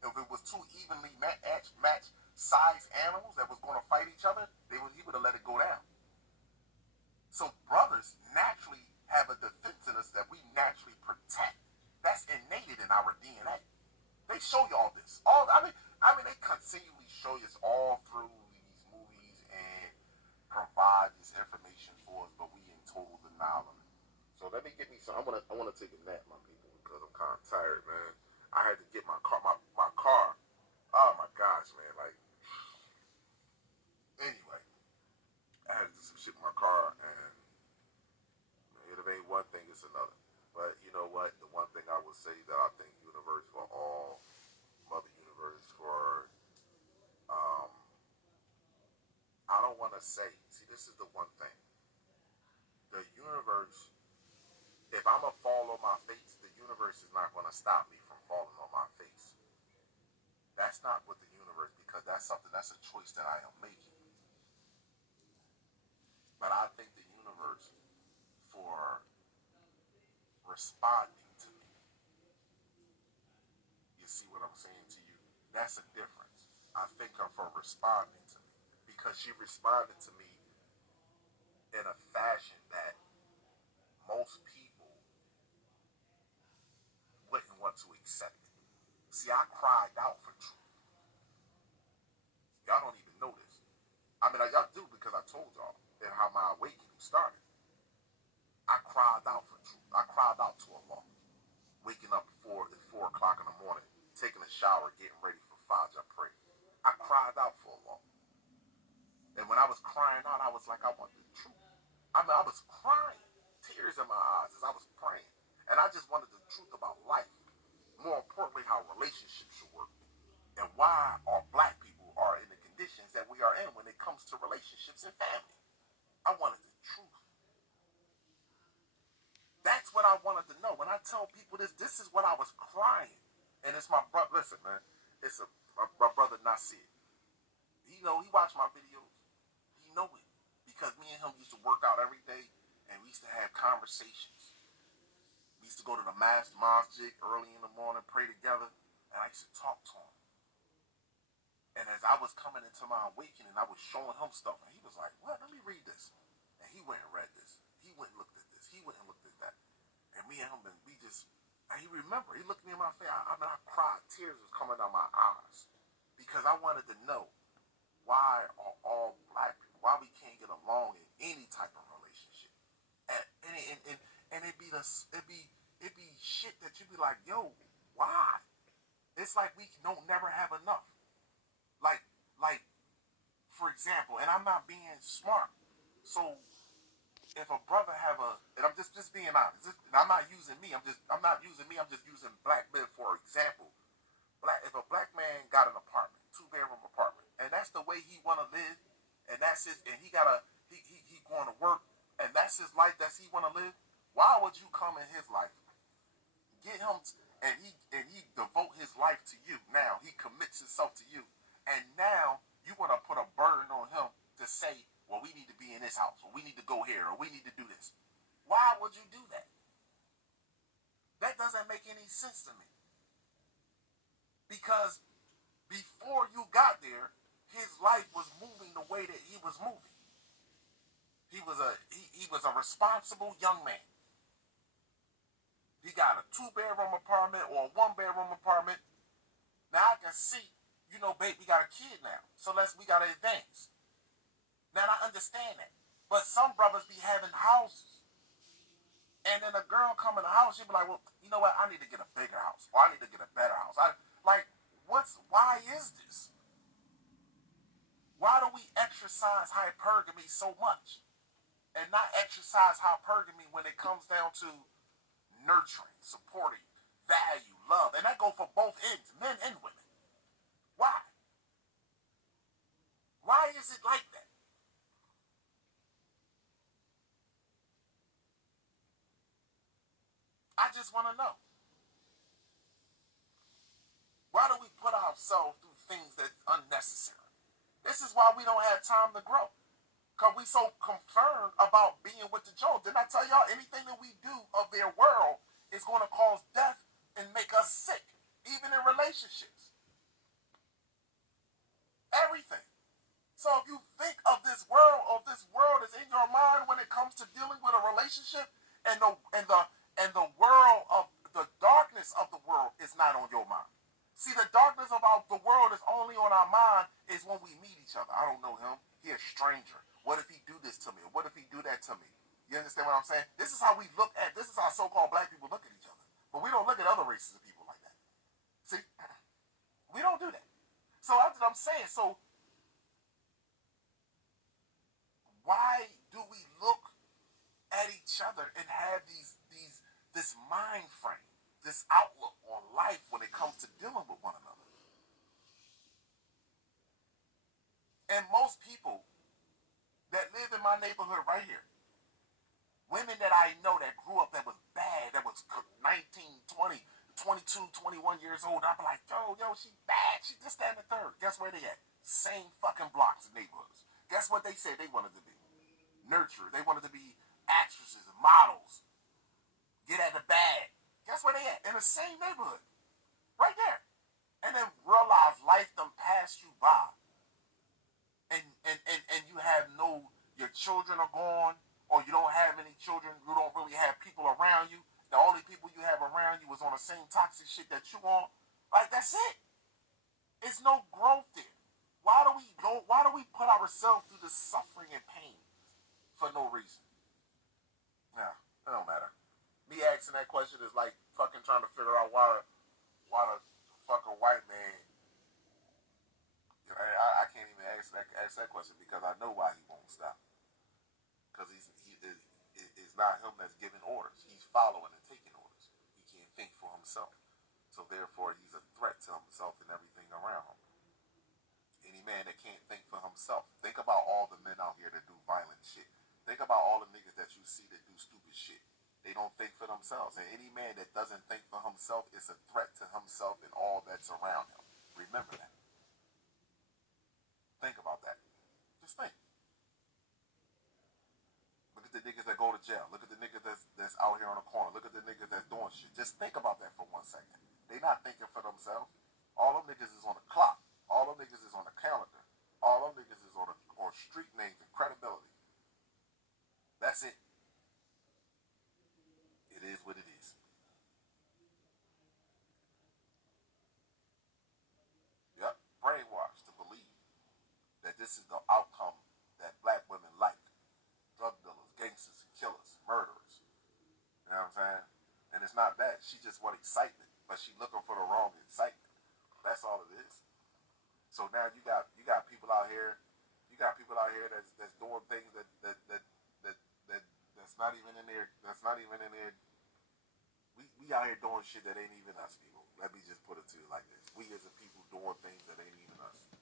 If it was two evenly matched sized animals that was going to fight each other, he would have let it go down. So brothers naturally have a defense in us that we naturally protect. That's innate in our DNA. They show you all this. I mean, they continually show us all through these movies and provide this information for us, but we in total denial of it. So let me get me some. I wanna take a nap, my people, because I'm kind of tired, man. I had to get my car. My car. Oh my gosh, man. Like, anyway, I had to do some shit with my car, and it ain't one thing, it's another. But you know what? The one thing I would say that I think universe for all, Mother Universe for, I don't want to say. See, this is the one thing. The universe. If I'm gonna fall on my face, the universe is not gonna stop me from falling on my face. That's not what the universe, because that's a choice that I am making. But I think the universe for responding to me. You see what I'm saying to you? That's a difference. I think her for responding to me because she responded to me in a fashion that most people wouldn't want to accept it. See, I cried out for truth. Y'all don't even know this. I mean, y'all do because I told y'all and how my awakening started. I cried out for truth. I cried out to Allah. Waking up at 4 o'clock in the morning, taking a shower, getting ready for Fajr prayer. I cried out for Allah. And when I was crying out, I was like, I want the truth. I mean, I was crying, tears in my eyes as I was praying. And I just wanted the truth about life. More importantly, how relationships should work. And why our black people are in the conditions that we are in when it comes to relationships and family. I wanted the truth. That's what I wanted to know. When I tell people this is what I was crying. And it's my brother. Listen, man. It's my brother Nasir. He watched my videos. He know it. Because me and him used to work out every day. And we used to have conversations. We used to go to the masjid early in the morning, pray together. And I used to talk to him. And as I was coming into my awakening, I was showing him stuff. And he was like, what? Let me read this. And he went and read this. He went and looked at this. He went and looked at that. And me and him, and we just, and he remembered. He looked me in my face. I mean, I cried. Tears was coming down my eyes. Because I wanted to know, why are all black people, why we can't get along in any type of relationship. And it be shit that you be like, yo, why? It's like we don't never have enough. Like, for example, and I'm not being smart. So if a brother have and I'm just being honest, and I'm not using me, I'm just using black men for example. If a black man got an apartment, 2-bedroom apartment, and that's the way he wanna live, and that's his, and he going to work, and that's his life, that's he wanna live, why would you come in his life, get him, and he devote his life to you? Now he commits himself to you, and now you want to put a burden on him to say, well, we need to be in this house, or we need to go here, or we need to do this. Why would you do that? That doesn't make any sense to me. Because before you got there, his life was moving the way that he was moving. He was a responsible young man. He got a 2-bedroom apartment or a 1-bedroom apartment. Now I can see, babe, we got a kid now. So we gotta advance. Now I understand that. But some brothers be having houses. And then a girl come in the house, she be like, well, you know what? I need to get a bigger house. Or I need to get a better house. Why is this? Why do we exercise hypergamy so much? And not exercise hypergamy when it comes down to nurturing, supporting, value, love. And that go for both ends, men and women. Why? Why is it like that? I just want to know. Why do we put ourselves through things that's unnecessary? This is why we don't have time to grow. Because we so concerned about being with the Jones. Didn't I tell y'all, anything that we do of their world is going to cause death and make us sick, even in relationships. Everything. So if you think of this world is in your mind when it comes to dealing with a relationship, and the world of the darkness of the world is not on your mind. See, the darkness about the world is only on our mind is when we meet each other. I don't know him. He's a stranger. What if he do this to me? What if he do that to me? You understand what I'm saying? This is how so-called black people look at each other. But we don't look at other races of people like that. See? We don't do that. So that's what I'm saying. So why do we look at each other and have this mind frame, this outlook on life when it comes to dealing with one another? And most people that live in my neighborhood right here, women that I know that grew up that was bad, that was 19, 20, 22, 21 years old, I'm like, yo, she bad, she this, that, and the third. Guess where they at? Same fucking blocks and neighborhoods. Guess what they said they wanted to be? Nurture. They wanted to be actresses and models. Get at the bag. Guess where they at? In the same neighborhood. Right there. And then realize life done passed you by. And you have your children are gone, or you don't have any children, you don't really have people around you. The only people you have around you is on the same toxic shit that you on. Like, that's it. It's no growth there. Why do we put ourselves through this suffering and pain for no reason? Nah, it don't matter. Me asking that question is like fucking trying to figure out why the fuck a white man. I can't even ask that question because I know why he won't stop. Because it's not him that's giving orders. He's following and taking orders. He can't think for himself. So therefore, he's a threat to himself and everything around him. Any man that can't think for himself. Think about all the men out here that do violent shit. Think about all the niggas that you see that do stupid shit. They don't think for themselves. And any man that doesn't think for himself is a threat to himself and all that's around him. Remember that. Think about that. Just think. Look at the niggas that go to jail. Look at the niggas that's out here on the corner. Look at the niggas that's doing shit. Just think about that for 1 second. They not thinking for themselves. themselves. All them niggas is on the clock. All them niggas is on the calendar. All them niggas is on street names and credibility. That's it. It is what it is. Yep, brainwashed to believe that this is the outcome that black women like. Drug dealers, gangsters, killers, murderers. You know what I'm saying? And it's not that. She just want excitement, but she looking for the wrong excitement. That's all it is. So now you got people out here. You got people out here that's doing things that's not even in there. That's not even in there. We out here doing shit that ain't even us, people. Let me just put it to you like this: we as a people doing things that ain't even us.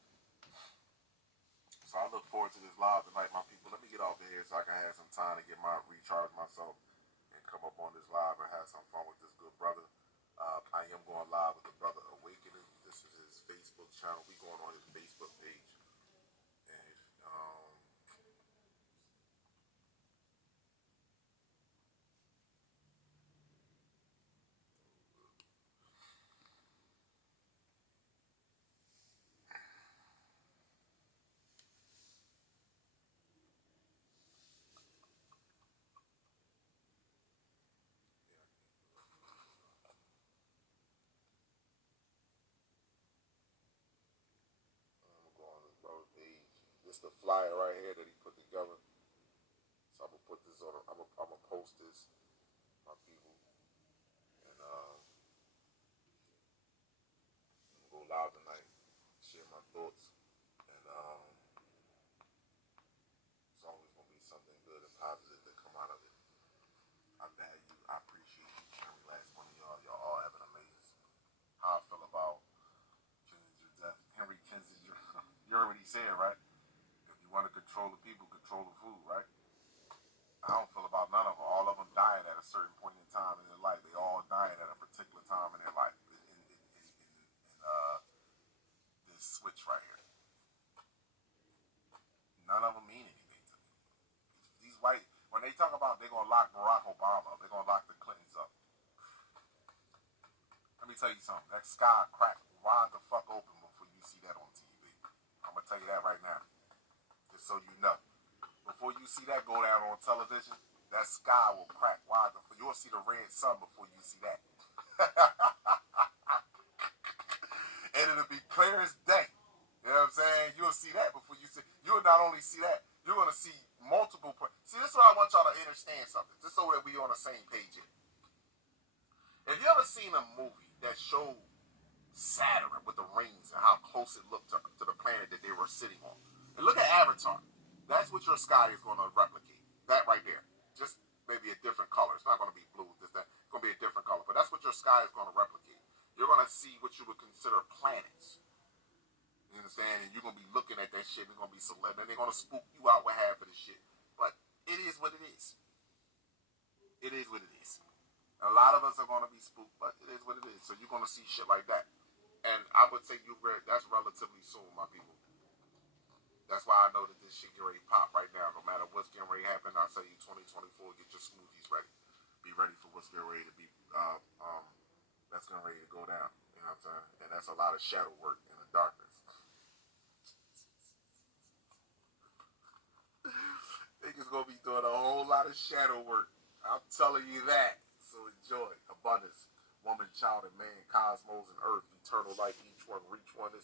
So I look forward to this live tonight, my people. Let me get off of here so I can have some time to recharge myself and come up on this live and have some fun with this good brother. I am going live with the brother Awakening. This is his Facebook channel. We going on his Facebook page. And I'm gonna go on this brother's page. This the flyer right here that he put together. So I'm gonna put this on. I'm gonna post this, my people, and I'm gonna go live tonight, share my thoughts, and it's always gonna be something good and positive that come out of it. I value, I appreciate each and every last one of y'all. Y'all all have an amazing. How I feel about Kissinger death, Henry Kissinger. You already said, right? If you want to control the people, control the food, right? I don't feel about none of them. All of them dying at a certain point in time in their life. They all dying at a particular time in their life. This switch right here. None of them mean anything to me. These white, when they talk about they're gonna lock Barack Obama up, they're gonna lock the Clintons up. Let me tell you something. That sky crack wide the fuck open before you see that on TV. I'm gonna tell you that right now, just so you know. Before you see that go down on television, that sky will crack wide. You'll see the red sun before you see that. And it'll be clear as day. You know what I'm saying? You'll see that before you see. You'll not only see that, you're gonna see multiple. See, this is what I want y'all to understand something, just so that we on the same page here. Have you ever seen a movie that showed Saturn with the rings and how close it looked to the planet that they were sitting on? And look at Avatar. That's what your sky is going to replicate. That right there. Just maybe a different color. It's not going to be blue. It's going to be a different color. But that's what your sky is going to replicate. You're going to see what you would consider planets. You understand? And you're going to be looking at that shit. And it's going to be select. And they're going to spook you out with half of this shit. But it is what it is. It is what it is. A lot of us are going to be spooked, but it is what it is. So you're going to see shit like that. And I would say that's relatively soon, my people. That's why I know that this shit get ready to pop right now. No matter what's getting ready to happen, I'll tell you 2024, get your smoothies ready. Be ready for what's getting ready to be, that's getting ready to go down. You know what I'm saying? And that's a lot of shadow work in the darkness. Niggas gonna be doing a whole lot of shadow work. I'm telling you that. So enjoy. Abundance. Woman, child, and man, cosmos, and earth. Eternal life. Each one reach one. This